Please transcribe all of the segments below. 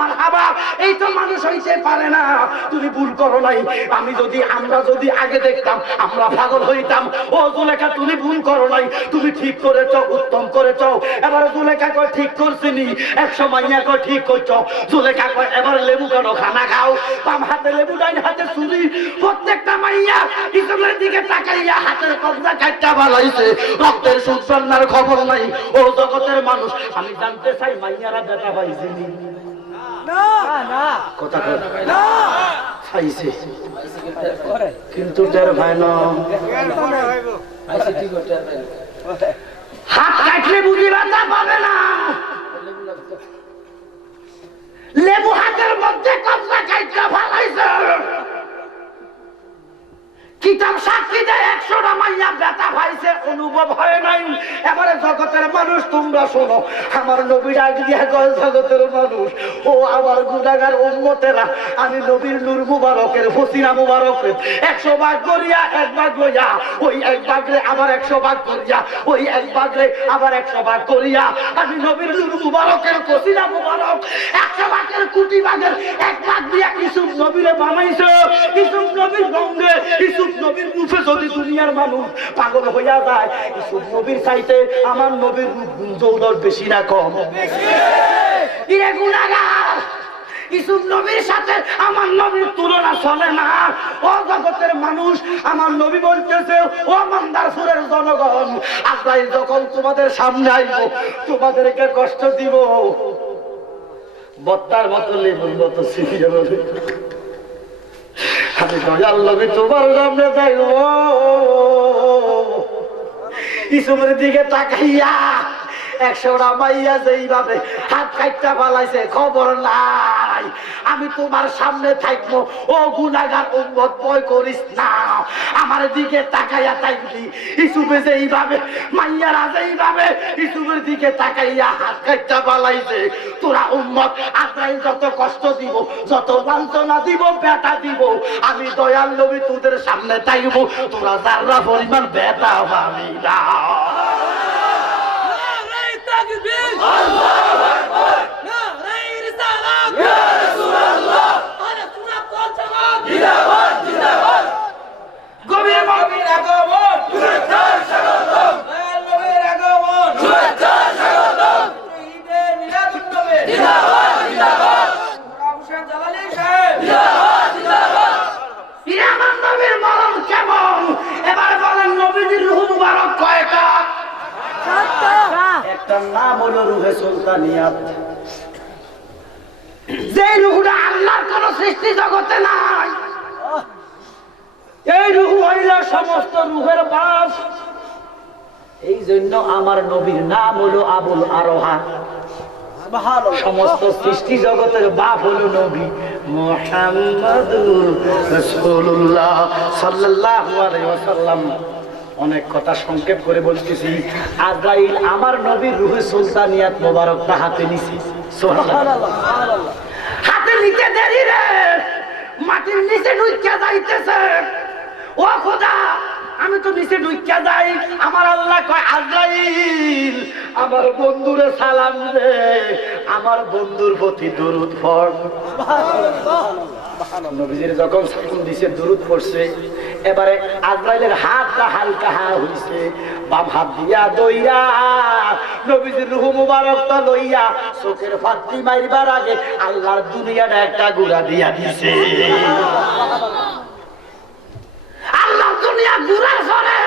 মারহাবা মারহাবা, এই তো মানুষ হইতে পারে না। তুমি ভুল করো নাই। আমরা যদি আগে দেখতাম আমরা পাগল হইতাম। ও জুলেখা তুমি ভুল করো নাই, তুমি ঠিক করেছ, উত্তম করেছ। এবার জুলেখা কয় ঠিক করছিনি, 100 মাইয়া কয় ঠিক করছ। জুলেখা কয় এবার লেবু কেন খানা খাও, বাম হাতে লেবু ডাইন হাতে ছুরি। প্রত্যেকটা মাইয়া ইসুমের দিকে তাকাইয়া হাতের কবজা কাটটা বালাইছে, রক্তের সুসন্নার খবর নাই। ও জগতের মানুষ, আমি জানতে চাই মাইয়ারা বেটা পাইছিনি না? না কথা কয় না, খাইছে কিন্তু টের ভাই না। হাত কাটলে বুঝি ব্যথা পাবে না। লেবু হাতের মধ্যে কবজা কাটটা ফালাইছে, কিতাব সাক্ষী দেয় 100টা মাইয়া ব্যথা পাইছে, অনুভব হয় নাই। এবারে জগতের মানুষ তোমরা শোনো, আমার নবী ডাক দিয়া কয় জগতের মানুষ, ও আমার গুনাহগার উম্মতেরা, আমি নবীর নূর মুবারকের ফসিনা মুবারকের 100 ভাগ করিয়া 1 ভাগ লইয়া, ওই 1 ভাগরে আবার 100 ভাগ করিয়া, ওই 1 ভাগরে আবার 100 ভাগ করিয়া, আমি নবীর নূর মুবারকের ফসিনা মুবারক 100 ভাগের কোটি ভাগের 1 ভাগ দিয়া ইউসুফ নবীরে বানাইছে। ইউসুফ নবীর গঙ্গে, ইউসুফ নবীর রূপে যদি দুনিয়ার মানুষ পাগল হইয়া যায়, ইউসুফ নবীর চাইতে আমার নবীর রূপ গুণজৌলত বেশি না কম? ইরে গুনাহগার, ইউসুফ নবীর সাথে আমার নবীর তুলনা চলে না। ও জগতের মানুষ, আমার নবী বলতেছে, ও মান্দারপুরের জনগণ, আজরাইল যখন তোমাদের সামনে আইব, তোমাদেরকে কষ্ট দিব বত্তার মতো, লেবুর মতো ছিটিয়ে বলে। আমি দয়াল নবী তোমার সামনে যাইব, ইসুমের দিকে তাকাইয়া 100টা মাইয়া যেইভাবে হাত কাটটা ফালাইছে খবর নাই। আমি তোমার সামনে থাকবো। ও গুনাহগার উম্মত, ভয় করিস না, আমার দিকে তাকাইয়া থাকবি। ইসুফে যেইভাবে মাইয়ারা যেইভাবে ইসুফের দিকে তাকাইয়া হাত কাটটা ফালাইছে, তোরা উম্মত আজরাইল যত কষ্ট দিব, যত লাঞ্ছনা দিব, ব্যথা দিব, আমি দয়াল নবী তোদের সামনে থাকবো, তোরা যারা পরিমাণ ব্যথা পাবি না। আল্লাহু আকবার, নারায়ে রিসালাত, ইয়া রাসূলুল্লাহ, আরে তোমরা বলছো না জিন্দাবাদ জিন্দাবাদ। গভীর মাহফিল আগমন, শুভেচ্ছার স্বাগতম, দয়াল নবীর আগমন, শুভেচ্ছার স্বাগতম, ঈদে মিলাদুন নবী জিন্দাবাদ জিন্দাবাদ, হোসেন জালালী সাহেব জিন্দাবাদ জিন্দাবাদ। ইরে আমার নবীর মরণ কেমন? এবার বলেন নবীর রূহ মুবারক কয়টা? একটা নাম হলো রূহে সুলতানিয়াত। যে রূহটা আল্লাহর কোন সৃষ্টি জগতে নাই, এই রূহ হইল সমস্ত রূহের বাপ। এই জন্য আমার নবীর নাম হলো আবুল আরোহা। সমস্ত সৃষ্টি জগতের বাপ হলো নবী মুহাম্মদুর রাসূলুল্লাহ সাল্লাল্লাহু আলাইহি ওয়াসাল্লাম। অনেক কথা সংক্ষেপ করে বলতেছি। আজরাইল আমার নবীর রূহে সুলতানিয়াত মোবারকটা হাতে নিছি। সুবহানাল্লাহ, হাতে নিতে দেরি রে, মাটির নিচে ঢুইকা যাইতেছে। ও খোদা, আমি তো নিচে ঢুইকা যাই। আমার আল্লাহ কয়, আজরাইল আমার বন্ধুরে সালাম দে, আমার বন্ধুর প্রতি দরুদ পড়। নবীজির যখন সালাম দিছে, দরুদ পড়ছে, এবারে আজরাইলের হাতটা হালকা হইছে, বাম হাত দিয়া দইরা নবীজির রূহ মুবারকটা লইয়া চোখের ফাঁকি মারবার আগে আল্লাহর দুনিয়াটা একটা গুড়া দিয়া দিছে। আল্লাহর দুনিয়া ঘুরার পরে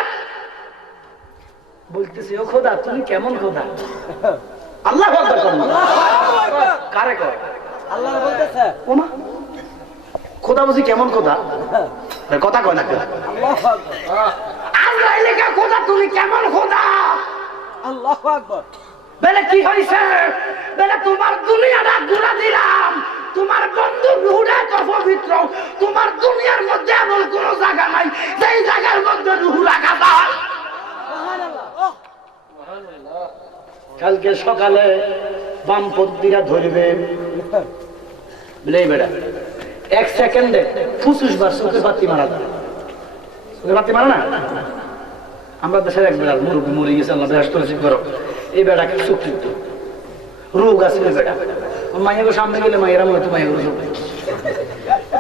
বলতেছে, ও খোদা তুমি কেমন খোদা? আল্লাহু আকবার, কারে কয়? আল্লাহ বলতেছে, ওমা খোদা বুঝি কেমন খোদা? কথা কয় না, আজরাইলে কে খোদা তুমি কেমন খোদা? আল্লাহু আকবার। বলে কি হইছে? বলে তোমার দুনিয়াটা ঘুরা দিলাম, তোমার বন্ধু রূহটা তো পবিত্র, তোমার দুনিয়ার মধ্যে এমন কোন জায়গা নাই যেই জায়গার মধ্যে রূহ রাখা যায়। কালকে সকালে বামপন্থীরা ধরবে, বেড়া 1 সেকেন্ডে 25 বার চোখে বাতি মারা যায়। চোখে বাতি মারা না? আমরা দেশের এক বেড়ার মুরব্বী মরে গেছে, আল্লাহ বেশ করেছি করো, এই বেড়াকে সুকৃত রোগ আছে বেড়া। মাইয়াকে সামনে গেলে মায়েরা মনে হয় মাইয়াগুলো চলবে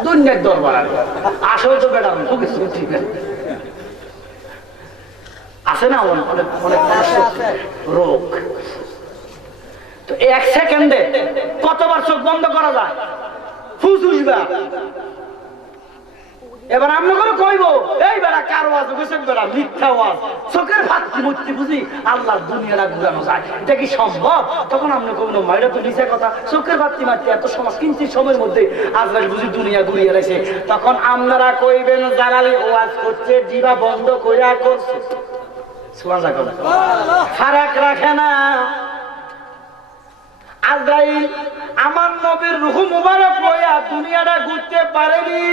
দুনিয়ার দরবার আসলে তো বেটা ঠিক আছে না অনেক অনেক রোগ। তো এক সেকেন্ডে কতবার চোখ বন্ধ করা যায়? ফুসুসবা এবার আমরা করে কইব এই বেড়া কার ওয়াজ হইছে বেড়া মিথ্যা ওয়াজ, চোখের ভাতটি মুক্তি বুঝি আল্লাহর দুনিয়াটা ঘুরানো যায়, এটা কি সম্ভব? তখন আমরা কইব না মাইরা তো নিচে কথা, চোখের ভাতটি মারতে এত সময় কিঞ্চিত সময়ের মধ্যে আজরাইল বুঝি দুনিয়া ঘুরিয়ে রাখছে। তখন আপনারা কইবেন জালালি ওয়াজ করছে জিবা বন্ধ কইরা করছে, সুবহানাল্লাহ ফারাক রাখে না। আজরাইল আমার নবীর রূহ মুবারক লইয়া দুনিয়াটা ঘুরতে পারেনি,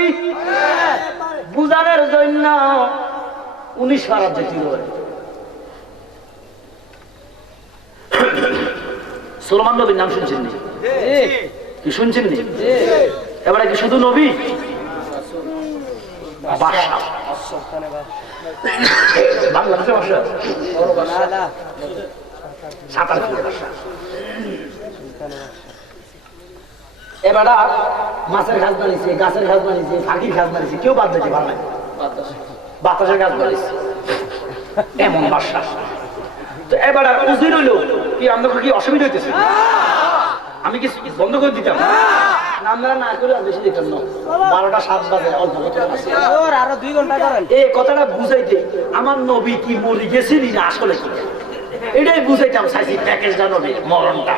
বুঝানোর জন্য 19 ফারাক যেছিল। সুলাইমান নবীর নাম শুনছেন নি? কি শুনছেন নি? এবারে কি শুধু নবী? বাদশা বাংলাদেশের ভাষা সাঁতার ভাষা। এবারে মাছের ঘাস বানিয়েছে, গাছের ঘাস বানিয়েছে, ফাঁকির ঘাস বানিয়েছে, কেউ বাদ দিতে পারে না, বাতাসের ঘাস বানিয়েছে, এমন বাদশা। তো এবারে উজির হইল কি আমাদের কি অসুবিধা হইতেছে? আমি কি বন্ধ করে দিতাম? আমরা না করে বেশি দিতাম না, 12টা 7 বাজে অল্প আরো 2 ঘন্টা করেন। এই কথাটা বুঝাইতে আমার নবী কি মরে গেছেন না আসলে কি এটাই বুঝাইতাম চাইছি, প্যাকেজটা নবী মরণটা।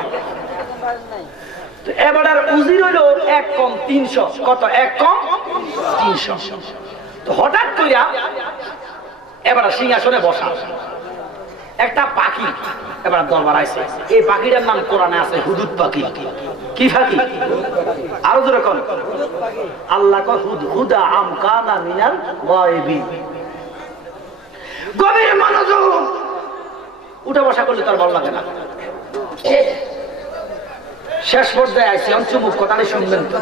তো এবার উজির হইল 1 কম 300, কত 1 কম 300। তো হঠাৎ কইরা এবার সিংহাসনে বসা একটা পাখি এবার দরবার আইছে। এই পাখিটার নাম কোরআনে আছে হুদুদ পাখি। কি পাখি? আরো জোরে কোন আল্লাহ কয় হুদা আম কানা মিনাল গায়বি। গভীর মনোযোগ, উঠা বসা করলে তার ভালো লাগে না। শেষ পর্যায়ে আইছে অঞ্চমুখ কথাটা শুনবেন তো।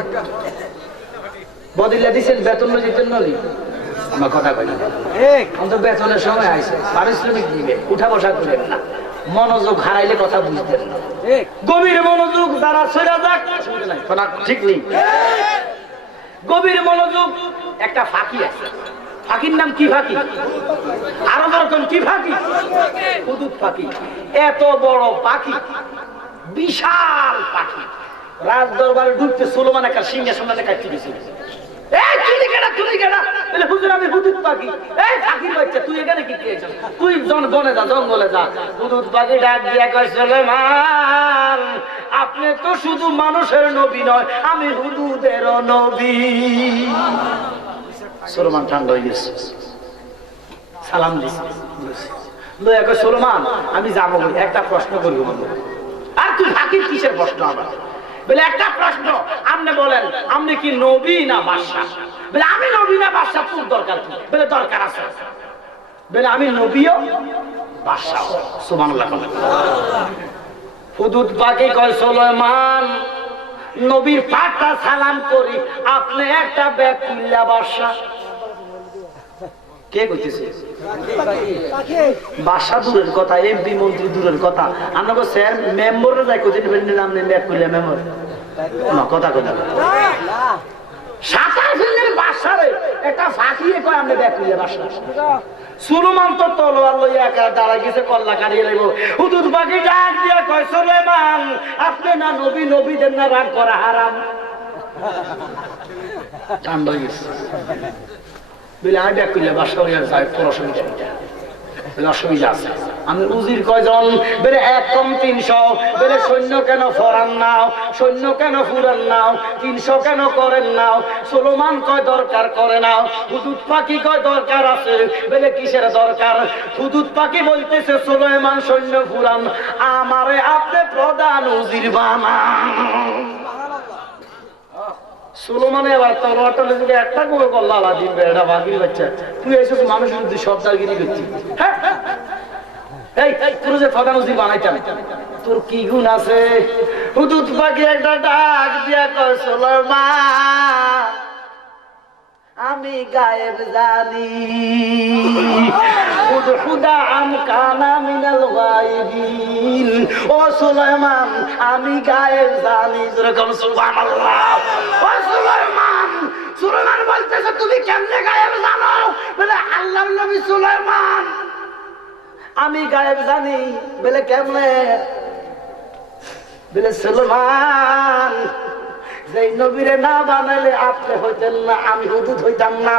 বদিল্লা দিচ্ছেন বেতন দিতেন নলি আমার কথা কই অন্ত বেতনের সময় আইছে, পারিশ্রমিক দিবে, উঠা বসা করবেন না, মনোযোগ হারাইলে কথা বুঝতেন না। গভীর মনোযোগ যারা সইরা যাক কথা ঠিক নেই। গভীর মনোযোগ। একটা ফাঁকি আছে, ফাঁকির নাম কি ফাঁকি? আরো রকম কি ফাঁকি? হুদুদ পাখি। এত বড় পাখি, বিশাল পাখি, রাজ দরবারে ঢুকতে সুলাইমান একটা সিংহাসনে কাটতে দিয়েছিল। এই তুই কেডা, তুই কেডা? বলে হুজুর আমি হুদুদ পাখি। এই পাখির বাচ্চা তুই এখানে কি পেয়েছিস? তুই বনে যা, জঙ্গলে যা। হুদুদ পাখি ডাক দিয়া কয় সুলাইমান আপনি তো শুধু মানুষের নবী নয়, আমি হুদুদেরও নবী। সুলাইমান ঠান্ডা হয়ে গেছে, সালাম দিছে। লয়া কয় সুলাইমান আমি যাবো, একটা প্রশ্ন করবো। আর তুই ফাঁকির কিসের প্রশ্ন? আবার বলে একটা প্রশ্ন, আপনি বলেন আপনি কি নবী না বাদশা? বলে আমি নবী না বাদশা, তোর দরকার কি? বলে দরকার আছে। বলে আমি নবীও বাদশা। সুবহানাল্লাহ। হুদুদ পাখি কয় সুলাইমান নবীর পাটা সালাম করি, আপনি একটা ব্যাগ খুললা বাদশা। কে কইতেছে? বাদশা দূরের কথা, এমপি মন্ত্রী দূরের কথা, আমরা স্যার মেম্বরে যাই কোথায় আপনি ব্যাগ খুললে মেম্বর কথা কথা সাঁতার ফেললেন বাদশারে একটা ফাঁকিয়ে কয় আপনি ব্যাগ খুললে বাদশা। সুলাইমান তো তলোয়ার লইয়া একা দাঁড়াই গেছে, কল্লা কাটিয়ে লাগবো। হুদুদ পাখি ডাক দিয়া কয় সুলাইমান আপনি না নবী, নবীদের না রাগ করা হারাম। ঠান্ডা হয়ে গেছে। বলে আমি ব্যাগ করলে বাসা হইয়া যায়, তোর অসুবিধা অসুবিধা আছে। আমি উজির কয়জন? বেড়ে 1 কম 300। বেড়ে সৈন্য কেন ফরান নাও, সৈন্য কেন ফুরান নাও, 300 কেন করেন নাও? সুলাইমান কয় দরকার করে নাও। হুদুদ পাখি কয় দরকার আছে। বেলে কিসের দরকার? হুদুদ পাখি বলতেছে সুলাইমান সৈন্য ফুরান, আমারে আপনি প্রধান উজির বানান। সুলাইমান এবার তলোয়ারটা যদি একটা করে করল আলা দিবে, এটা বাকির বাচ্চা তুই এসে মানুষের যদি সর্দারগিরি করছিস। হ্যাঁ এই তোর যে প্রধান উজির বানাইতাম, তোর কি গুণ আছে? হুদুদ পাখি একটা ডাক দিয়া কয় সুলাইমান আমি গায়েব জানি খুদা আম কানা মিনাল গায়বিন ও সুলাইমান আমি গায়েব জানি যেরকম সুবহানাল্লাহ ও সুলাইমান বলতেছে তুমি কেমনে গায়েব জানো বলে আল্লাহর নবী সুলাইমান আমি গায়েব জানি বলে কেমনে বলে সুলাইমান যে নবীরে না বানাইলে আপনি হইতেন না আমি হুদুদ হইতাম না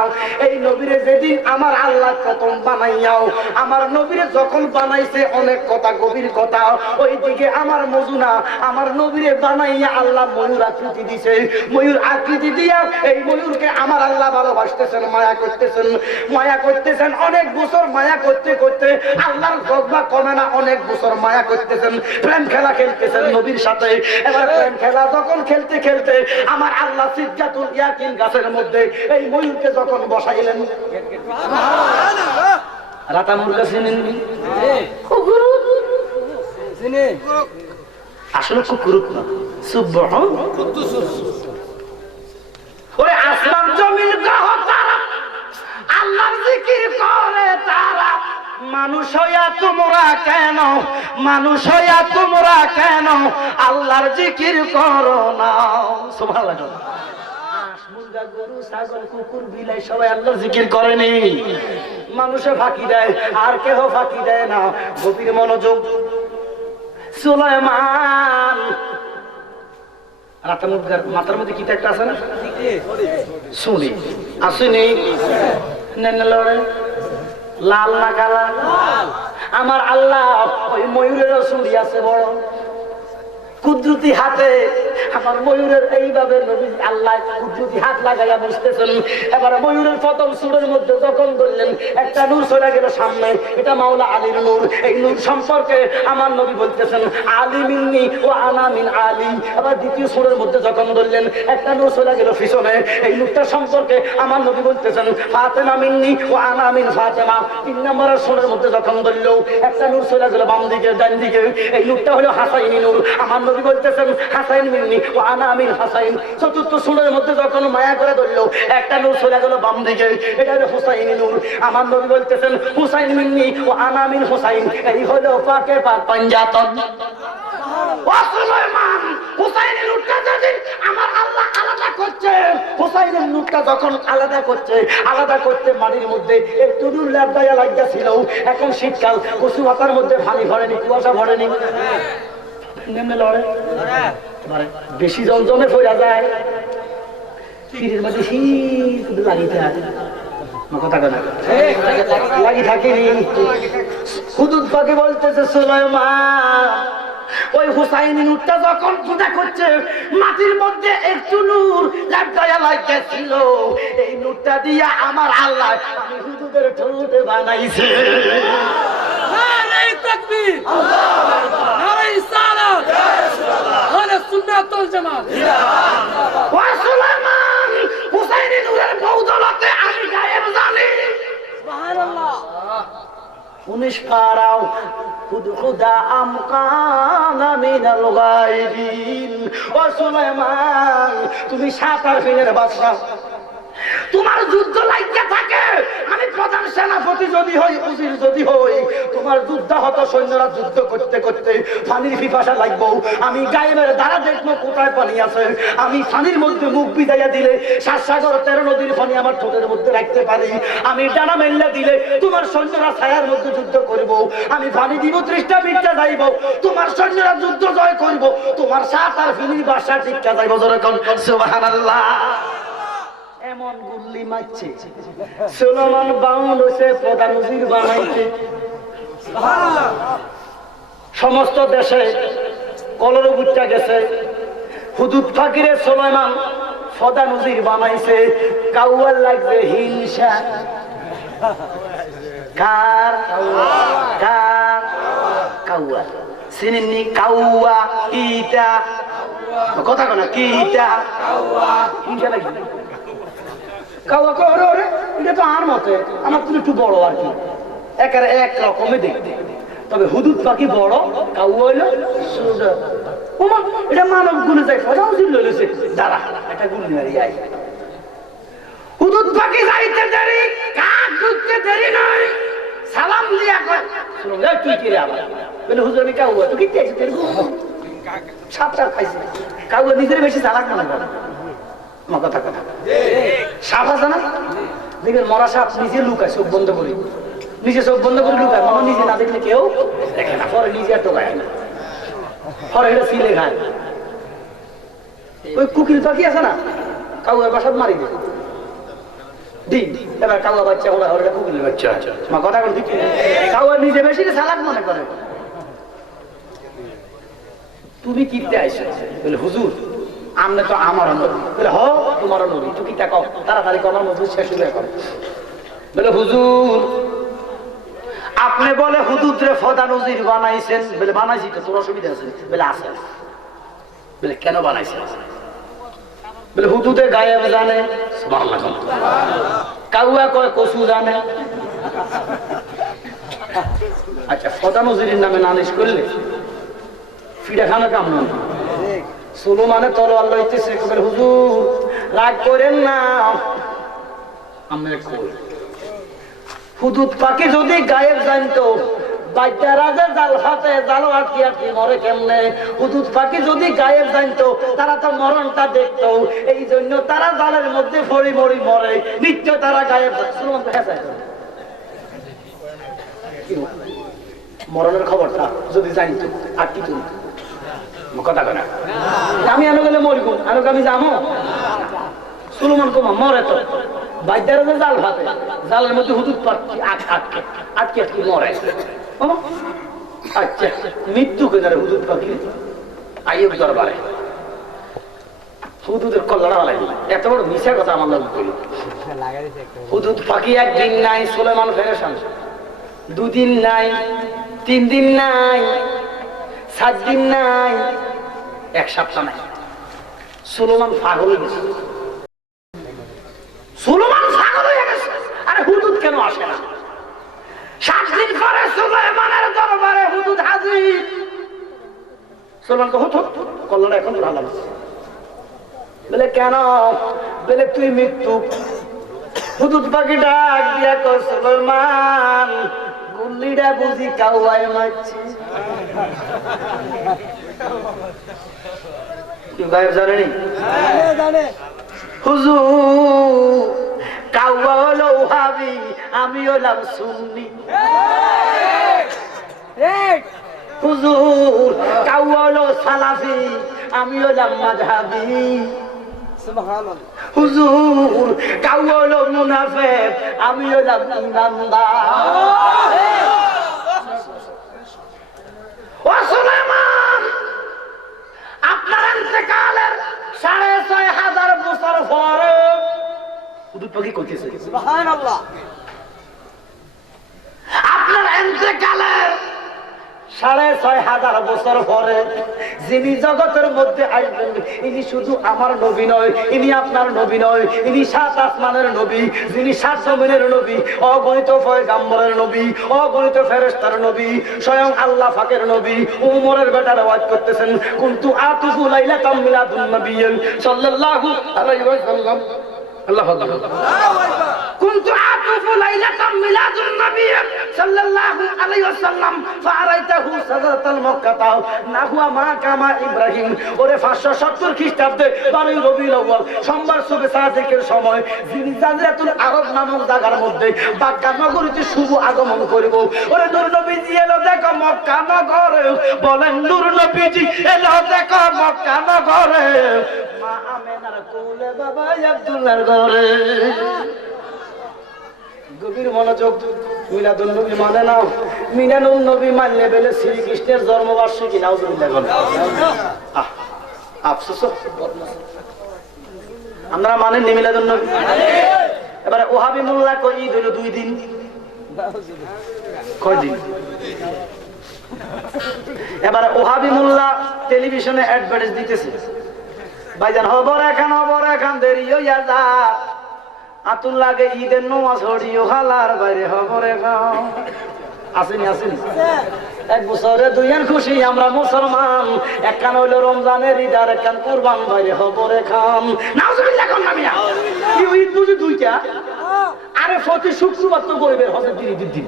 এই নবীরে যেদিন আমার আল্লাহ প্রথম বানাইয়াও আমার নবীরে যখন বানাইছে অনেক কথা গভীর কথা ওইদিকে আমার মজুনা আমার নবীরে বানাইয়া আল্লাহ ময়ূর আকৃতি দিছে ময়ূর আকৃতি দিয়া এই ময়ূরকে আমার আল্লাহ ভালোবাসতেছেন মায়া করতেছেন অনেক বছর মায়া করতে করতে আল্লাহর জজবা কমে না অনেক বছর মায়া করতেছেন প্রেম খেলা খেলতেছেন নবীর সাথে এবার প্রেম খেলা যখন খেলতে খেলতে আমার আল্লাহ সিদরাতুল ইয়াকিন গাছের মধ্যে এই ময়ূরকে যখন বসাইলেন রাতা মুরগা চিনেন আসলে কুকুরুত না সুবহ ওরে আসমান জমিন গ্রহ তারা আল্লাহর জিকির করে তারা মানুষ হইয়া তোমরা কেন আল্লাহর জিকির করো না সুবহানাল্লাহ মুরগা গরু ছাগল কুকুর বিলাই সবাই আল্লাহর জিকির করেনি মানুষে ফাঁকি দেয় আর কেহ ফাঁকি দেয় না গভীর মনোযোগ সুলাইমান রাতা মুরগার মাথার মধ্যে কি একটা আছে না শুনি আসেনি লড়ে লাল না কালা আমার আল্লাহ ওই ময়ূরের সুরি আছে বড় কুদরতি হাতে আমার ময়ূরের এইভাবে নবী আল্লাহ কুদরতি হাত লাগাইয়া বসতেছেন এবার ময়ূরের প্রথম সুরের মধ্যে যখন ধরলেন একটা নূর চলে গেল সামনে এটা মাওলা আলীর নূর এই নূর সম্পর্কে আমার নবী বলতেছেন আলী মিন্নি ও আনা মিন আলী আবার দ্বিতীয় সুরের মধ্যে যখন ধরলেন একটা নূর চলে গেল পিছনে এই নূরটা সম্পর্কে আমার নবী বলতেছেন ফাতেমা মিন্নি ও আনা মিন ফাতেমা তিন নম্বরের সুরের মধ্যে যখন ধরলো একটা নূর চলে গেল বাম দিকে ডান দিকে এই নূরটা হলো হাসাইনি নূর আমার নবী বলতেছেন হাসাইন মিন্নি ও আনা মিন হাসাইন চতুর্থ সুরের মধ্যে যখন মায়া করে ধরলো একটা নূর চলে গেল বাম দিকে এটা হলো হুসাইনি নূর আমার নবী বলতেছেন হুসাইন মিন্নি ও আনা মিন হুসাইন এই হলো পাকে পাক পাঞ্জাতন ও সুলাইমান হুসাইনের নূরটা যদি আমার আল্লাহ আলাদা করছে হুসাইনের নূরটা যখন আলাদা করতে মাটির মধ্যে একটু দূর ল্যাবদায়া লাগছিল এখন শীতকাল কচু পাতার মধ্যে পানি ভরেনি কুয়াশা ভরেনি নেমে লড়ে বেশি জল জমে ফেরা যায় তীরের মধ্যে শীত লাগিতে লাগি থাকেনি হুদুদ পাকে বলতেছে সুলাইমান ওই হুসাইনি নূরটা যখন পূজা করছে মাটির মধ্যে একটু নূর ল্যাবদায়া লাগছিল এই নূরটা দিয়া আমার আল্লাহ আমি হুদুদের ঠোঁটে বানাইছে নারে তাকবীর আল্লাহু আকবার নারে ইসলাত আহলে সুন্নাত ওয়াল জামাত জিন্দাবাদ ওয়া সুলাইমান হুসাইনি নূরের বদৌলতে আমি গায়েব জানি সুবহানাল্লাহ 19 পারাও খুদা আম কানা মিনাল গায়বিন ও সুলাইমান তুমি সাতার ফিরের বাদশা তোমার যুদ্ধ লাগিয়ে থাকে আমি প্রধান সেনাপতি যদি হই উজির যদি হই তোমার যুদ্ধাহত সৈন্যরা যুদ্ধ করতে করতে পানির পিপাসা লাগবো আমি গায়েবের দ্বারা দেখবো কোথায় পানি আছে আমি পানির মধ্যে মুখ বিদাইয়া দিলে 7 সাগর 13 নদীর পানি আমার ঠোঁটের মধ্যে রাখতে পারি আমি ডানা মেল্লা দিলে তোমার সৈন্যরা ছায়ার মধ্যে যুদ্ধ করব আমি পানি দিব 30টা মিনিটটা যাইব তোমার সৈন্যরা যুদ্ধ জয় করব তোমার সাত আর ফিলির বাসা টিকা যাইব যখন সুবহানাল্লাহ এমন গুল্লি মারছে সুলাইমান বাউন্ড হইছে প্রধান উজির বানাইছে সুবহানাল্লাহ সমস্ত দেশে কলর বুচ্চা গেছে হুদুদ ফাকিরে সুলাইমান প্রধান উজির বানাইছে কাউয়ার লাগবে হিংসা কার কাউয়া সিনেনি কাউয়া ইটা কথা কোনা কি ইটা কাউয়া হিংসা লাগবে কাউয়া করে ওরে এটা তো আর মতে আমার তুমি একটু বড় আর কি একের এক রকমই দেখতে তবে হুদুদ পাখি বড় কাউয়া হইলো ছোট ওমা এটা মানব গুণে যায় ফজা উজির লইছে দাঁড়া এটা গুণ নিয়ে আই হুদুদ হুদুদ পাখি যাইতে দেরি, কাক ঢুকতে দেরি নয়। সালাম দিয়া কয়, শুনুন তুই কি রে আবার? বলে হুজুর আমি কাউয়া, তুই কি আছিস? সাপটা খাইছি। কাউয়া নিজের বেশি চালাক মনে করে। আমার কথা কথা সাপ আছে না, দেখবেন মরা সাপ নিজে লুকায়, চোখ বন্ধ করি, নিজে চোখ বন্ধ করে লুকায়, মনে নিজে না দেখলে কেউ দেখে না, পরে নিজে আর টোকায় না, পরে এটা সিলে খায়। ওই কুকির পাখি আছে না, কাউয়ার বাসাত মারি দেয় ডিম, এবার কাউয়া বাচ্চা ওরা ওরা কুকির বাচ্চা। মা কথা করে দিচ্ছি, কাউয়া নিজে বেশি চালাক মনে করে। তুমি কিনতে আইসো? বলে হুজুর আমরা তো আমারও নবী। বলে হ তোমারও নবী, তুই কি টাকা তাড়াতাড়ি আমার মজুর শেষ হয়ে গেল। বলে হুজুর আপনি বলে হুদুদরে ফদা নজির বানাইছেন? বলে বানাইছি তো, তোর অসুবিধা আছে? বলে আছে। বলে কেন বানাইছেন? বলে হুদুদে গায়েব জানে, কাউয়া কয় কসু জানে। আচ্ছা ফদা নজিরের নামে নালিশ করলে ফিডা খানা কাম না। সুলেমানে তলোয়ার লইতেছে, হুজুর রাগ করেন না, আমরা কই হুদুদ পাখি যদি গায়েব জানতো, বাচ্চারা যে জাল হাতে জাল আটকি আটকি মরে কেমনে? হুদুদ পাখি যদি গায়েব জানতো, তারা তো মরণটা দেখতো, এই জন্য তারা জালের মধ্যে ফড়ি মরি মরে, নিত্য তারা গায়েব। মরণের খবরটা যদি জানতো আর কি তুমি কথা কেনা, আমি আলো গেলে মরব, আলোকে আমি যাবো। সুলেমান কমা মরে তো, বাচ্চারা যে জাল হাতে জালের মধ্যে হুদুদ পাখি আটকে আটকে আটকে মরে। আচ্ছা মৃত্যু কেনারে হুদুদ পাখি আইয়ুব দরবারে হুদুদের কল্যাণ লাগবে, এত বড় মিশা কথা আমার লোক বলি। হুদুদ পাখি একদিন নাই, সুলেমান ফেরেশান, দুদিন নাই, 3 দিন নাই, 7 দিন নাই, 1 সপ্তাহ নাই। সুলেমান পাগল হয়ে গেছে, সুলেমান পাগল হয়ে গেছে। আরে হুদুদ কেন আসে না? 7 দিন পরে সুলেমানের দরবারে হুদুদ হাজির। সুলেমান কত কল্যাণ এখন ভালো আছে। বলে কেন? বলে তুই মৃত্যু। হুদুদ পাখি ডাক দিয়া কয় সুলেমান গুল্লিটা বুঝি কাউয়ায় মারছি। গায়েব জানেনি? হুজুর কাউয়া হলো ওহাবি, আমি হলাম সুন্নি। হুজুর কাউয়া হলো সালাফি, আমি হলাম মাযহাবি। হুজুর কাউয়া হলো মুনাফিক, আমি হলাম ইমানদার। ও সুলেমান আপনার ইন্তেকালের 6500 বছর পরে হুদুদ পাখি কইতেছে সুবহানাল্লাহ, আপনার ইন্তেকালের 6500 বছর পরে যিনি জগতের মধ্যে আসবেন, ইনি শুধু আমার নবী নয়, ইনি আপনার নবী নয়, ইনি 7 আসমানের নবী, যিনি 7 জমিনের নবী, অগণিত পয়গাম্বরের নবী, অগণিত ফেরেশতার নবী, স্বয়ং আল্লাহ পাকের নবী। উমরের বেটার ওয়াজ করতেছেন, কুনতু আতুফু লাইলাতাম মিলাদুন নবী সাল্লাল্লাহু আলাইহি ওয়াসাল্লাম। আল্লাহু আকবার। কুনতু আতুফু লাইলাতাম মিলাদুন নবী সাল্লাল্লাহু আলাইহি ওয়াসাল্লাম ফারাইতাহু সাদাতাল মক্কাতা নাহুয়া মা কামা ইব্রাহিম। ওরে 570 খ্রিস্টাব্দে 12 রবিউল আউয়াল সোমবার সুবে সাদিকের সময় যিনি জাজিরাতুল আরব নামক জায়গার মধ্যে বাক্কা নগরীতে শুভ আগমন করিব। ওরে নূর নবীজি এলো দেখো মক্কা নগরে, বলেন নূর নবীজি এলো দেখো মক্কা নগরে, মা আমেনার কোলে বাবা আব্দুল্লাহর ঘরে। গভীর মনোযোগ। মিলাদুন নবী মানে না, মিলাদুন নবী মানলে বলে শ্রীকৃষ্ণের জন্মবার্ষিকী নাউজুবিল্লাহ বল। আফসোস আমরা মানেন নি মিলাদুন নবী। এবারে ওহাবি মোল্লা কই ঈদ হলো 2 দিন, কয় দিন? এবারে ওহাবি মোল্লা টেলিভিশনে অ্যাডভার্টাইজ দিতেছে, ভাইজান খবর এখন দেরি হইয়া যা, আতুল লাগে ঈদের নামাজ হড়িও হালার বাইরে খবর এখন আসেনি আসেনি এক বছরে দুইয়ার খুশি আমরা মুসলমান, একখান হইলো রমজানের ঈদ আর একখান কুরবান বাইরে হবরে খাম। নাউজুবিল্লাহ কোন নামিয়া কি ঈদ বুঝি দুইটা? আরে প্রতি শুক্রবার তো গরিবের হজের দিন ঈদের দিন,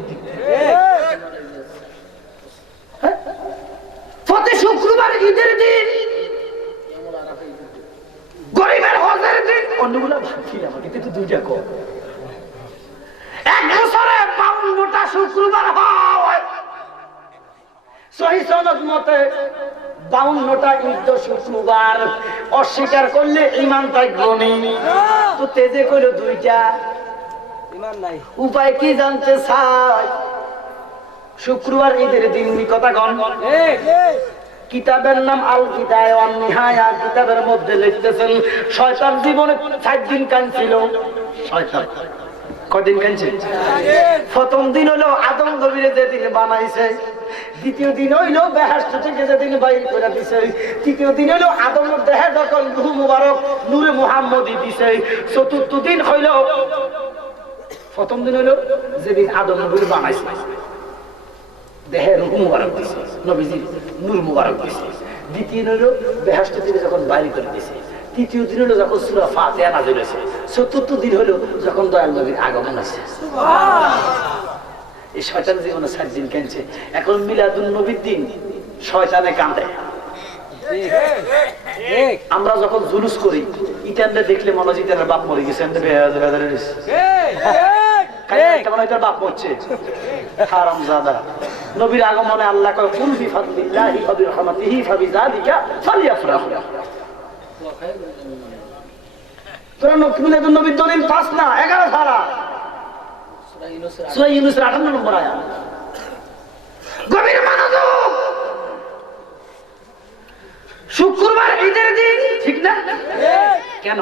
প্রতি শুক্রবার ঈদের দিন, গরিবের হজের দিন, অন্যগুলো ভাবছি না কিন্তু তো দুইটা কম। এক বছরে 52টা শুক্রবার হয়, সহিহ সনদ মতে 52টা ঈদ শুক্রবার। অস্বীকার করলে ঈমান থাকবে না, তো তেজে কইলো দুইটা, ঈমান নাই। উপায় কি জানতে চাই? শুক্রবার ঈদের দিন কথা কন। কিতাবের নাম আল বিদায়া ওয়ান নিহায়া, কিতাবের মধ্যে লিখতেছেন শয়তান জীবনে 4 দিন কাঁদছিল। শয়তান কয়দিন কাঁদছে? প্রথম দিন হলো আদম নবীরে যেদিন বানাইছে, দ্বিতীয় দিন হইলো বেহেশত থেকে যেদিন বাইর করে দিছে, তৃতীয় দিন হইলো আদমের দেহে যখন রূহ মুবারক নূরে মুহাম্মদী দিছে, চতুর্থ দিন হইলো, প্রথম দিন হইলো যেদিন আদম নবীরে বানাইছে, দেহে রূহ মুবারক দিছে, নবীজি নূর মুবারক দিছে। দ্বিতীয় দিন হইলো বেহেশত থেকে যখন বাইর করে দিছে, তৃতীয় দিন হলো যখন সূরা ফাতিহা নাযিল হয়েছে, চতুর্থ দিন হলো যখন দয়াল নবীর আগমন আছে। এই শয়তান জীবনে 4 দিন কাঁদছে। এখন মিলাদুন নবীর দিন শয়তানে কাঁদে। আমরা যখন জুলুস করি, ইটানরে দেখলে মনে হয় ইটানের বাপ মরে গেছে, বাপ মরছে। হারামজাদা, নবীর আগমনে আল্লাহ কয় কুল বিফাদলিল্লাহি ওয়া বিরহমাতিহি ফাবিযালিকা ফালইফরাহু। তোরা মিলাদুন নবীর দলিল 5 না 11 ধারা, সূরা ইউনূসের 58 নম্বর আয়াত। গভীর মনোযোগ। শুক্রবার ঈদের দিন, ঠিক না? কেন?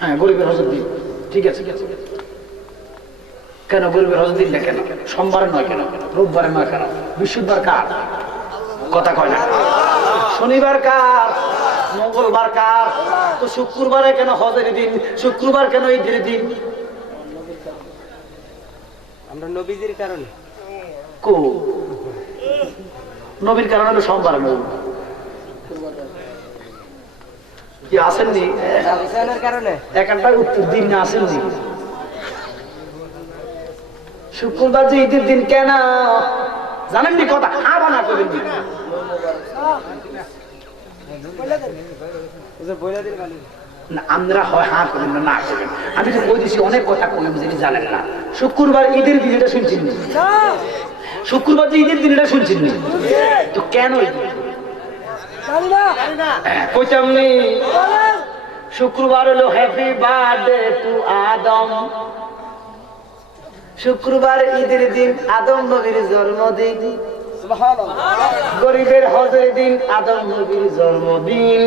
হ্যাঁ, গরিবের হজের দিন, ঠিক আছে। কেন গরিবের হজের দিনটা কেন? সোমবার নয় কেন? রোববার নয় কেন? বৃহস্পতিবার কার? কথা কয় না। শনিবার কার? মঙ্গলবার কার? তো শুক্রবারে কেন হজের দিন? শুক্রবার কেন ঈদের দিন? আমরা নবীজির কারণে। কো নবীর কারণে হলো সোমবার নয় কি আসেননি? কারণে একটা উত্তর দিন না আসেননি। শুক্রবার যে ঈদের দিন কেন জানেননি? কথা খাবা না করবেন আমরা হয় হা করেন না না করেন। আমি তো বই দিচ্ছি অনেক কথা কইম যিনি জানেন না। শুক্রবার ঈদের দিন এটা শুনছেন নি? শুক্রবার যে ঈদের দিন এটা শুনছেন নি? তো কেন কইতাম নি? শুক্রবার হলো হ্যাপি বার্থডে টু আদম। শুক্রবার ঈদের দিন, আদম নবীর জন্মদিন। গরিবের হজের দিন, আদম নবীর জন্মদিন।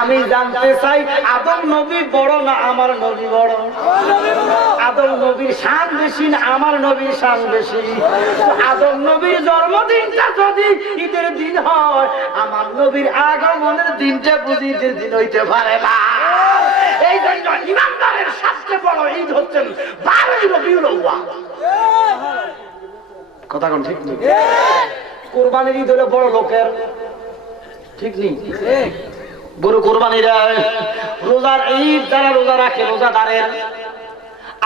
আমি জানতে চাই আদম নবী বড় না আমার নবী বড়? আদম নবীর শান বেশি না আমার নবীর শান বেশি? আদম নবীর জন্মদিনটা যদি ঈদের দিন হয়, আমার নবীর আগমনের দিনটা বুঝি ঈদের দিন হইতে পারে না। এই জন্য ইমানদারের সবচেয়ে বড় ঈদ হচ্ছেন 12 রবিউল আউয়াল। কথা কোন ঠিক নেই? কোরবানির ঈদ হলো বড় লোকের, ঠিক নেই? গরু কোরবানি দেয়। রোজার ঈদ যারা রোজা রাখে রোজাদারের।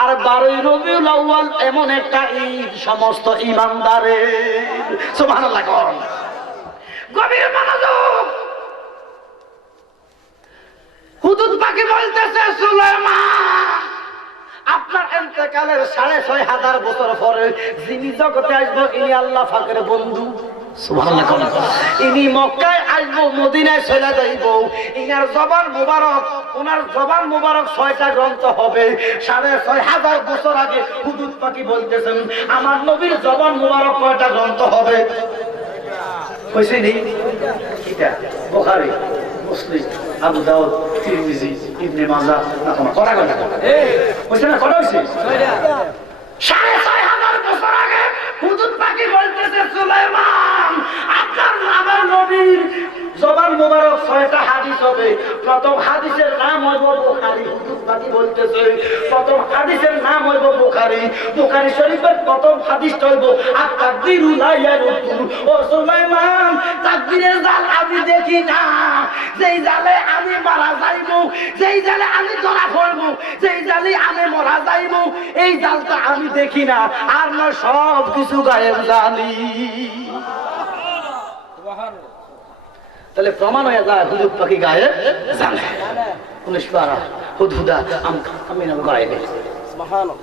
আর 12 রবিউল আউয়াল এমন একটা ঈদ সমস্ত ইমানদারের। সুবহানাল্লাহ। গভীর মনোযোগ। হুদুদ পাখি বলতেছে সুলাইমান আপনার ইন্তেকালের 6500 বছর পরে যিনি জগতে আসবো ইনি আল্লাহ পাকের বন্ধু। সুবহানাল্লাহ। ইনি মক্কায় আসবো, মদিনায় চলে যাইব। ইনার জবান মুবারক, ওনার জবান মুবারক 6টা গ্রন্থ হবে। 6500 বছর আগে হুদুদ পাখি বলতেছেন আমার নবীর জবান মুবারক কয়টা গ্রন্থ হবে? কইছে নি? কিটা? বুখারী, মুসলিম, আবু দাউদ, তিরমিজি, ইবনে মাজাহ। না কোন কথা কথা কইছে না? কথা হইছে 6500 বছর আগে হুদুদ পাখি বলতেছে সুলাইমান আপনার আমার নবীর জবান মুবারক 6টা হাদিস হবে। প্রথম হাদিসের নাম হইব বুখারী। হুজুর বাকি বলতেছে প্রথম হাদিসের নাম হইব বুখারী। বুখারী শরীফের প্রথম হাদিস হইব আত-তাকবীরু লা ইয়ারুদ্দু। ও সুলাইমান, তাকবীরের জাল আমি দেখি না। যেই জালে আমি মারা যাইব, যেই জালে আমি ধরা পড়ব, যেই জালে আমি মারা যাইব, এই জালটা আমি দেখি না। আর না সব কিছু গায়েব জানি। তাহলে প্রমাণ হয়ে যায় হুজুর পাখি গায়ে জানে। 19 পারা হুদহুদা আমি নাম গায়ে সুবহানাল্লাহ।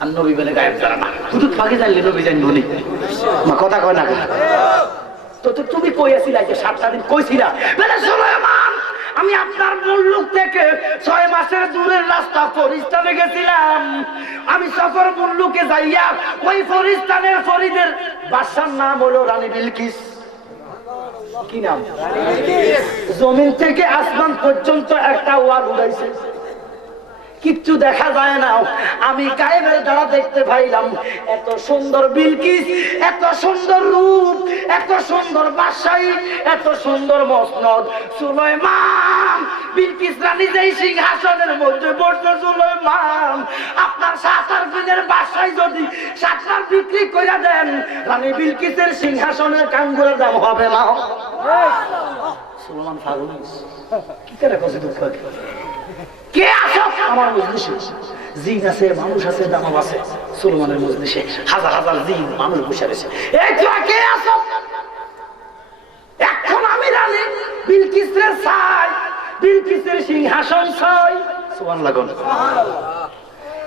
আর নবী বলে গায়েব জানে না। হুজুর পাখি জানলে নবী জানবো নি? মা কথা কয় না। তো তুমি কই আছিলা যে 7টা দিন কইছিলা? বলে সুলাইমান, আমি আপনার মুল্লুক থেকে 6 মাসের দূরের রাস্তা ফরিস্তানে গেছিলাম। আমি সফর মুল্লুকে যাইয়া ওই ফরিস্তানের ফরিদের বাদশার নাম হলো রানী বিলকিস। কি নাম? জমিন থেকে আসমান পর্যন্ত একটা ওয়াল উড়াইছে, কিচ্ছু দেখা যায় না। আমি গায়েবের দ্বারা দেখতে পাইলাম এত সুন্দর বিলকিস, এত সুন্দর রূপ, এত সুন্দর বাদশাহী, এত সুন্দর মসনদ। সুলাইমান, বিলকিস রানী যেই সিংহাসনের মধ্যে বসে, সুলাইমান আপনার 7 দিনের বাদশাহী যদি 7 বিক্রি করে দেন, রানী বিলকিসের সিংহাসনের কাঙ্গুরের দাম হবে না। সুলাইমান ফারুক কি করে কষ্ট দুঃখ কে আসো আমার মজলিসে? জিন আছে, মানুষ আছে, দানব আছে। সুলাইমানের মজলিসে হাজার হাজার জিন মানুষ বসে আছে। এই তোরা কে আসো? এখন আমি রানী বিলকিসের চাই, বিলকিসের সিংহাসন চাই। সুবহানাল্লাহ।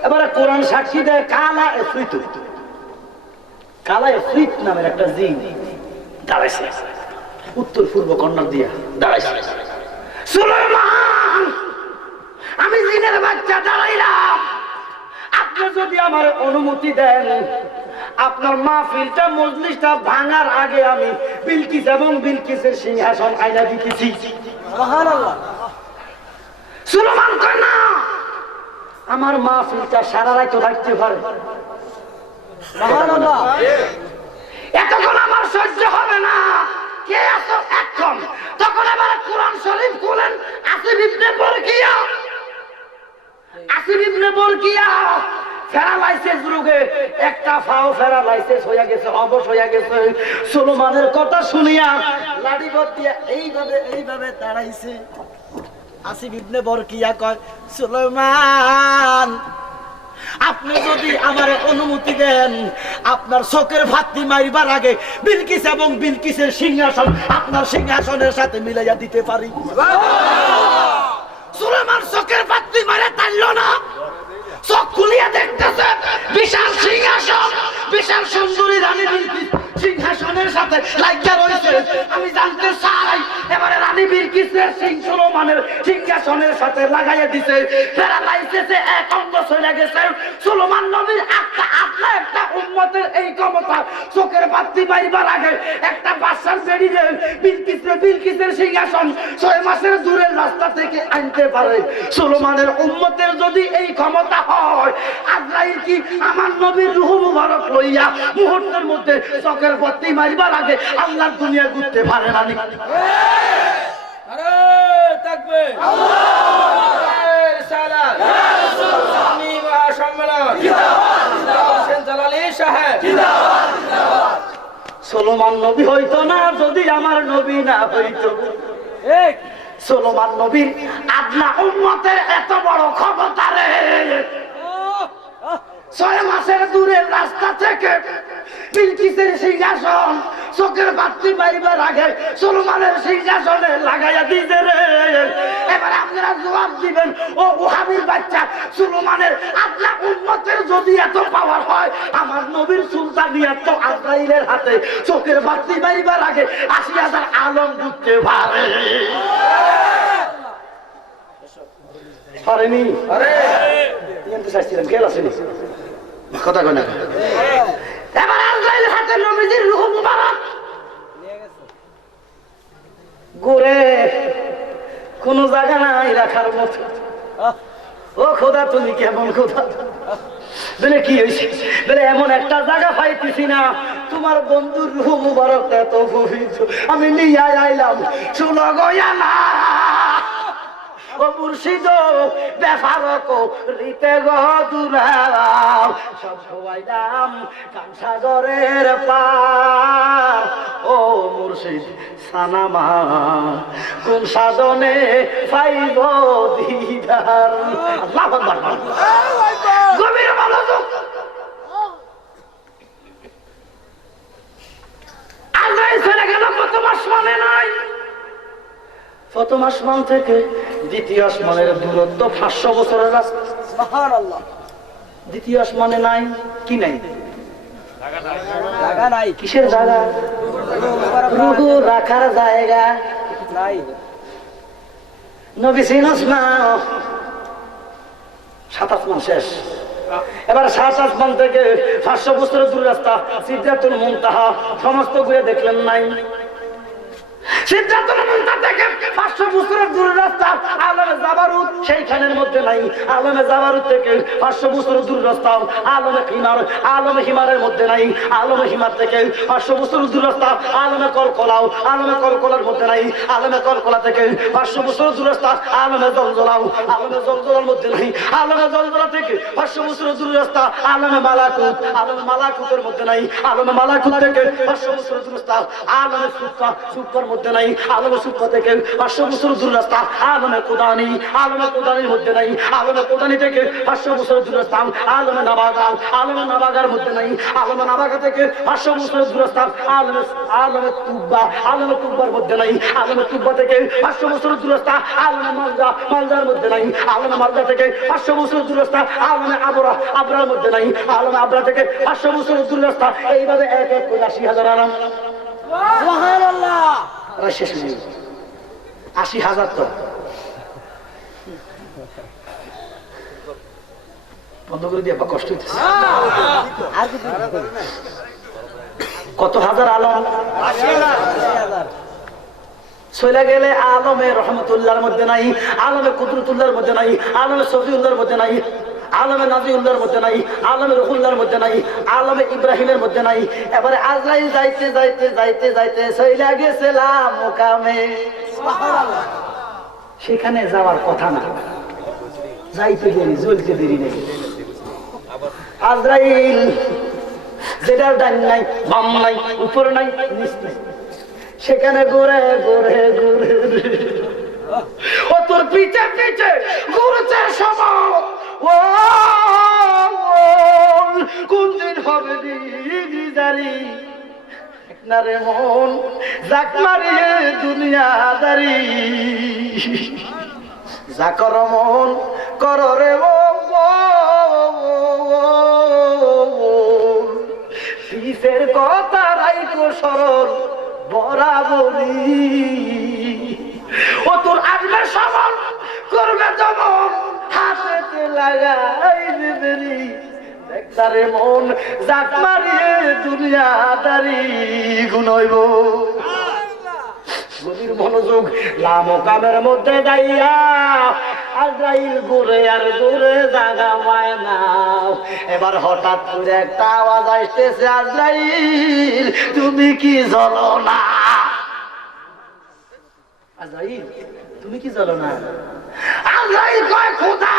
এবারে কোরআন সাক্ষী দেয় কালা ইফরিত, কালা ইফরিত নামের একটা জিন দাঁড়াইছে উত্তর পূর্ব কর্নার দিয়া দাঁড়াইছে। সুলাইমান, আমি জিনের বাচ্চা দাঁড়াইলাম, আপনি যদি আমার অনুমতি দেন, আপনার মাহফিলটা মজলিসটা ভাঙার আগে আমি বিলকিস এবং বিলকিসের সিংহাসন আইনা দিতেছি। সুবহানাল্লাহ। সুলাইমান কয় না, আমার মাহফিলটা সারা রাত থাকতে পারে। সুবহানাল্লাহ। এতক্ষণ আমার সহ্য হবে না। কে আছো এখন? তখন আবার কোরআন শরীফ খুলেন। আসিফ ইবনে বরকিয়া, আসিফ ইবনে বরকিয়া প্যারালাইসিস রোগে একটা পাও প্যারালাইসিস হয়ে গেছে, অবশ হয়ে গেছে। সুলাইমানের কথা শুনিয়া লাঠি দিয়ে এইভাবে এইভাবে দাঁড়াইছে। আসিফ ইবনে বরকিয়া কয়, সুলাইমান, আপনি যদি আমার অনুমতি দেন, আপনার চোখের ফাত্তি মারিবার আগে বিলকিস এবং বিলকিসের সিংহাসন আপনার সিংহাসনের সাথে মিলাইয়া দিতে পারি। সুলাইমান চোখের ফাত্তি মারে টানল না, চোখ খুলিয়া দেখতেছে বিশাল সিংহাসন, বিশাল সুন্দরী রানী বিলকিস সিংহাসনের সাথে লাগিয়া রয়েছে। আমি জানতে চাই এবারে রানী বিলকিসের সুলাইমানের সিংহাসনের সাথে লাগাইয়া দিছে। প্যারালাইসিসে এক অঙ্গ চলে গেছে। সুলাইমান নবীর আপনার একটা উম্মতের এই ক্ষমতা, চোখের বাতি মারিবার আগে একটা বাদশার বেরিয়ে বিলকিসের সিংহাসন 6 মাসের দূরের রাস্তা থেকে আনতে পারে। সুলাইমানের উম্মতের যদি এই ক্ষমতা হয়, আজরাইল কি আমার নবীর রূহ মুবারক লইয়া মুহূর্তের মধ্যে চোখের বাতি মারিবার আগে আল্লাহর দুনিয়া ঘুরতে পারে না? আরে তাকবীর, আল্লাহু রিসালাত, আমি মহাসম্মেলন, হোসেন জালালী সাহেব। সুলাইমান নবী হইতো না যদি আমার নবী না হইতো। সুলাইমান নবীর আদনা উম্মতের এত বড় ক্ষমতা রে। 6 মাসের দূরের রাস্তা থেকে বিলকিসের সিংহাসন চোখের বাতি মারিবার আগে সুলাইমানের সিংহাসনে লাগাইয়া দিতে রে। এবার আপনারা জবাব দিবেন, ও ওহাবীর বাচ্চা, সুলাইমানের আদনা উম্মতের যদি এত পাওয়ার হয়, আমার নবীর সুলতানিয়াত তো আজরাইলের হাতে চোখের বাতি মারিবার আগে 80,000 আলম ঘুরতে পারে। পারেনি? কথা কয় না। এবার আজরাইলের হাতে নবীজির রূহ মুবারক ঘুরে, কোন জায়গা নাই রাখার মতো। ও খোদা, তুমি কেমন খোদা? বলে কি হয়েছে? বলে এমন একটা জায়গা পাইতেছি না, তোমার বন্ধুর রূহ মুবারক এত পবিত্র, আমি নিয়ে আইলাম। শুনো গয়া না, মুর্শিদ ব্যাপার করিতে গদুরাও সব হইলাম কামসাগরের পার ও মুর্শিদ সানামা কোন সাধনে পাইব দিদার আল্লাহু আকবার গভীর মনোযোগ আল্লাহ ছেড়ে গেল প্রথম আসমানে নাই প্রথম আসমান থেকে দ্বিতীয় আসমানের দূরত্ব 500 বছরের রাস্তা সুবহানাল্লাহ দ্বিতীয় আসমানে নাই কি নাই জায়গা নাই কিসের জায়গা রূহ রাখার জায়গা নাই নবী সিনস না 7 আসমান শেষ এবার 7 আসমান থেকে 500 বছরের দূর রাস্তা সিদরাতুল মুনতাহা সমস্ত ঘুরে দেখলেন নাই সিদরাতুল মুনতাহা থেকে 500 বছরের দূর রাস্তা আলমে জাবারুত সেইখানের মধ্যে নাই আলমে জাবারুত থেকে 500 বছরের দূর রাস্তা আলমে হিমারের মধ্যে নাই আলমে হিমার থেকে 500 বছরের দূর রাস্তা আলমে কলকলার মধ্যে নাই আলমে কলকলা থেকে 500 বছরের দূর রাস্তা আলমে জলজলার মধ্যে নাই আলমে জলজলা থেকে 500 বছরের দূর রাস্তা আলমে মালাকুতের মধ্যে নাই আলমে মালাকুত থেকে 500 বছরের দূর রাস্তা আলমে সুক্কার মধ্যে নাই আলমে সুক্কা থেকে 500 বছর দূর রাস্তা আলমে কোদানির মধ্যে নাই আলমে কোদানি থেকে 500 বছর দূর রাস্তা আলমে নাবাগার মধ্যে নাই আলমে নাবাগা থেকে 500 বছর দূর রাস্তা আলমে তুব্বার মধ্যে নাই আলমে তুব্বা থেকে 500 বছর দূর রাস্তা আলমে মালদার মধ্যে নাই আলমে মালদা থেকে 500 বছর দূর রাস্তা আলমে আবরার মধ্যে নাই আলমে আবরা থেকে 500 বছর দূর রাস্তা এইভাবে এক এক করে 80,000 আলম সুবহানাল্লাহ শেষ নেই 80,000 তো বন্ধ করে দিয়ে কষ্ট হইতেছে কত হাজার আলম 80,000 চলে গেলে আলমে রহমতুল্লাহর মধ্যে নাই আলমে কুদরতুল্লাহর মধ্যে নাই আলমে সফিউল্লাহর মধ্যে নাই আলমে নাজিউল্লাহর মধ্যে নাই আলমে রুহুল্লাহর মধ্যে নাই আলমে ইব্রাহিমের মধ্যে নাই এবারে আজরাইল যাইতে চলে গেছিলাম মুকামে সুবহানাল্লাহ সেখানে যাওয়ার কথা না যাইতে দেরি জ্বলতে দেরি নেই আজরাইল যেটার ডান নাই বাম নাই উপর নাই নিচ নাই সেখানে ঘুরে ও তোর পিছে ঘুরছে সময় কোন দিন হবে দিদারি না রে মন জাক মারিয়ে দুনিয়াদারি জাকর মন কর রে পিসের কথা রাইকো সরল বরাবরি ও তোর আসবে সবল করবে জমন হাতে লাগাইবে বেরি দেখতারে মন জাক মারিয়ে দুনিয়াদারি গুনইব গভীর মনোযোগ লামকামের মধ্যে দাইয়া আজরাইল ঘুরে আর ঘুরে জাগা পায় না এবার হঠাৎ করে একটা আওয়াজ আসতেছে আজরাইল তুমি কি জ্বলো না আজরাইল তুমি কি জ্বলো না আজরাইল কয় খোদা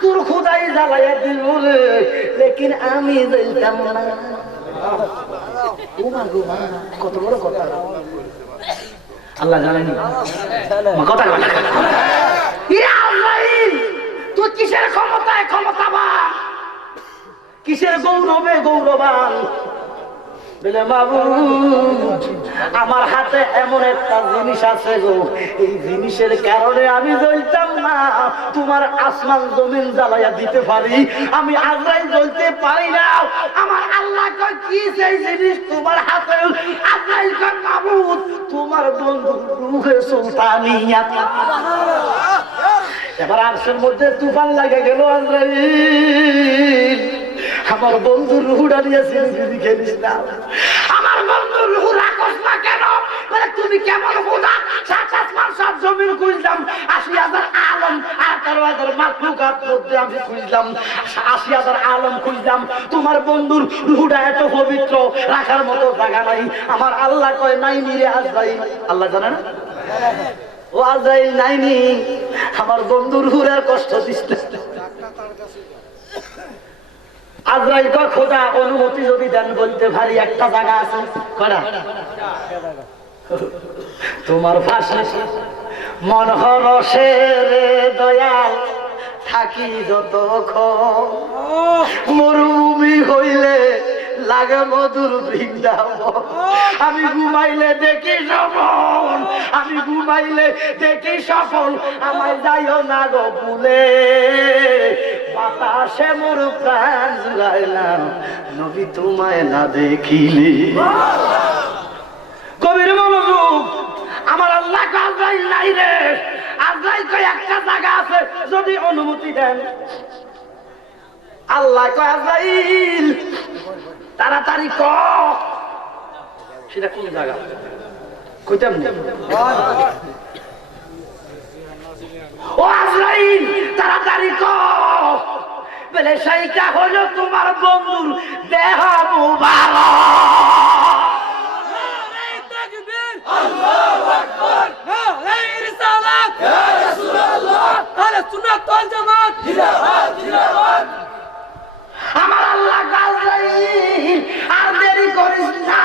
তোর খোদাই জ্বালাইয়া দিল রে লেকিন আমি জ্বলতাম না কত বড় কথা আল্লাহ জানেনি কথা তুই কিসের ক্ষমতায় ক্ষমতাবান কিসের গৌরবে গৌরবান বলে বাবু আমার হাতে এমন একটা জিনিস আছে গো এই জিনিসের কারণে আমি জ্বলতাম না তোমার আসমান জমিন জ্বালাইয়া দিতে পারি আমি আজরাইল জ্বলতে পারি না আমার আল্লাহ কয় কি সেই জিনিস তোমার হাতে আজরাইল কয় মাবুদ তোমার বন্ধু রূহে সুলতানিয়া এবার আরশের মধ্যে তুফান লাগে গেল আজরাইল আমার বন্ধুর রুহুটা নিয়ে সিনেমি খেলিস না আমার বন্ধুর রুহু রাখস না কেন বলে তুমি কেমন খোদা সাত আসমান সব জমিন খুঁজলাম 80,000 আলম 18,000 মাখলুকাত মধ্যে আমি খুঁজলাম 80,000 আলম খুঁজলাম তোমার বন্ধুর রুহুটা এত পবিত্র রাখার মতো জায়গা নাই আমার আল্লাহ কয় নাই নিরে আজরাইল আল্লাহ জানে না ও আজরাইল নাইনি আমার বন্ধুর হুরার কষ্ট দিস না। আজরাইল কয় খোদা অনুমতি যদি দেন বলতে ভারী একটা জায়গা আছে করা তোমার ভাষা মন হরসে রে দয়াল থাকি যতক্ষণ মরুভূমি হইলে লাগে মধুর বৃন্দাবন আমি ঘুমাইলে দেখি সফল আমি ঘুমাইলে দেখি সফল আমায় যাইও না গো ভুলে বাতাসে মোর প্রাণ জুড়াইলাম নবী তোমায় না দেখিলে কবির মনোযোগ আমার আল্লাহ আজরাইল নাই রে আজরাইল কয় একটা জায়গা আছে যদি অনুমতি দেন আল্লাহ কয় আজরাইল তাড়াতাড়ি ক সেটা কোন জায়গা কইতাম না ও আজরাইল তাড়াতাড়ি ক বলে সেইটা হলো তোমার বন্ধুর দেহ মুবারক আল্লাহু আকবার নারে রিসালাত ইয়া রাসূলুল্লাহ আহলে সুন্নাত ওয়াল জামাত জিন্দাবাদ জিন্দাবাদ আমার আল্লাহ আজরাইল আর দেরি করিস না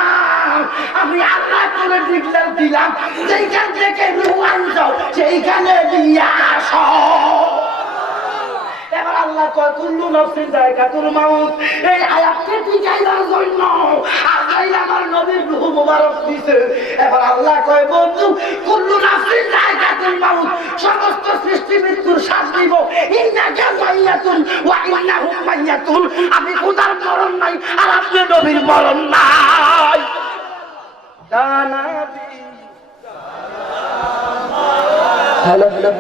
আমি আল্লাহ করে ডিক্লেয়ার দিলাম যেখান থেকে রূহ আনছো সেইখানে দিয়া আসো এবার আল্লাহ কয় কুল্লু নাফসিন যায়কাতুল মাউত এই আয়াতকে টিকাইবার জন্য আজরাইল আমার নবীর রূহ মুবারক দিছে এবার আল্লাহ কয় বন্ধু কুল্লু নাফসিন যায়কাতুল মাউত সমস্ত সৃষ্টি মৃত্যুর শ্বাস দিব ইন্নাকা মাইয়াতুন ওয়া ইন্নাহুম মাইয়াতুন আমি খোদার মরণ নাই আর আপনি নবীর মরণ নাই দানাবি হ্যালো হ্যালো